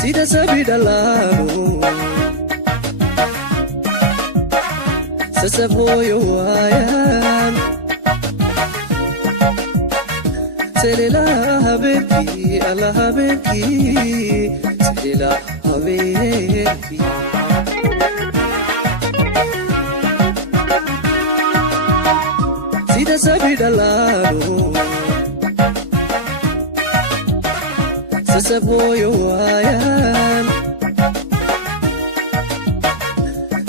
sida sabidalano sasaboyo wayan selila habenki ala habenki selila habenki sida sabidalano sasaboyo wayan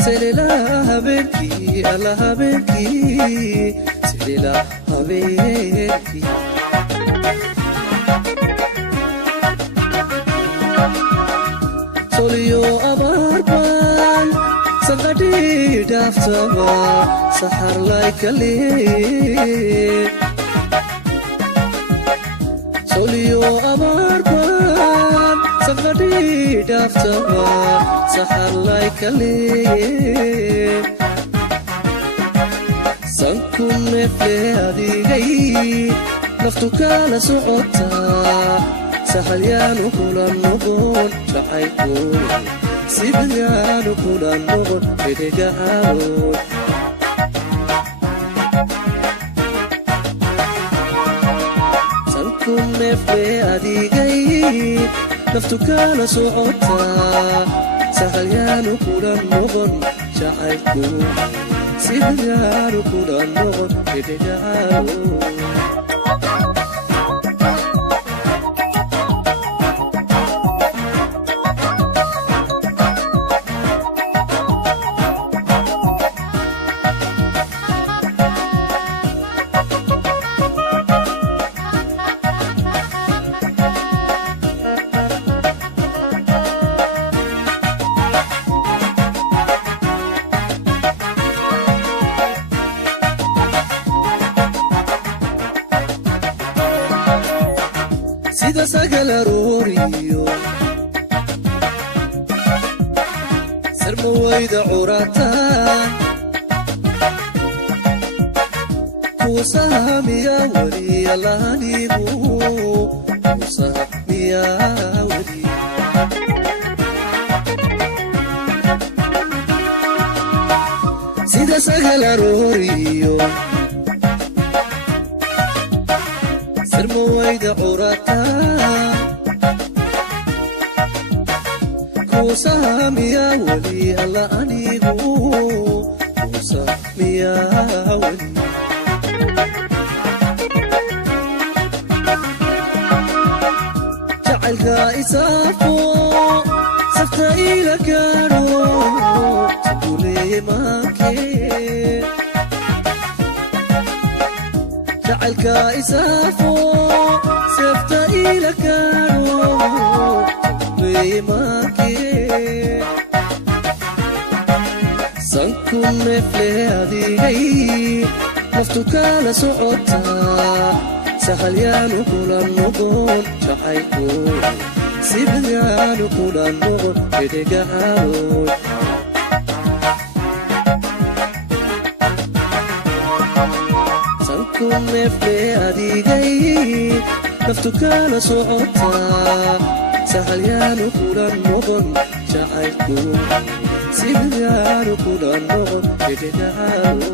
selila habenki ala habenki selila habenki soliyo abarban sangadi daftaba sahar laikali soliyo abarban sangadi daftaba sahar laikali sankun nefle adigay naftu kala socota sahalyanu kula noqon jacaylku sibyanu kula noqon edegaalo sankun nefle adigay naftu kala socota sahalyanu kula noqon jacaylku sibyanu kula noqon edegaalo sida sagala ruriyo sarma wayda urata kusamiya wali alanimu kusamiya wali sida sagala ruriyo sarma wayda urata kusamiya wali alanimu kusamiya wali jacaylka isaafo safta ila gaadho sabuleemankee jacaylka isaafo safta ila gaadho sabuleemankee sankun nefle adigay naftu kala socota sahalyanu kula noqon jacaylku sibyanu kula noqon edegaalo sankun nefle adigay naftu kala socota sahalyanu kula noqon jacaylku sibyanu kula noqon edegaalo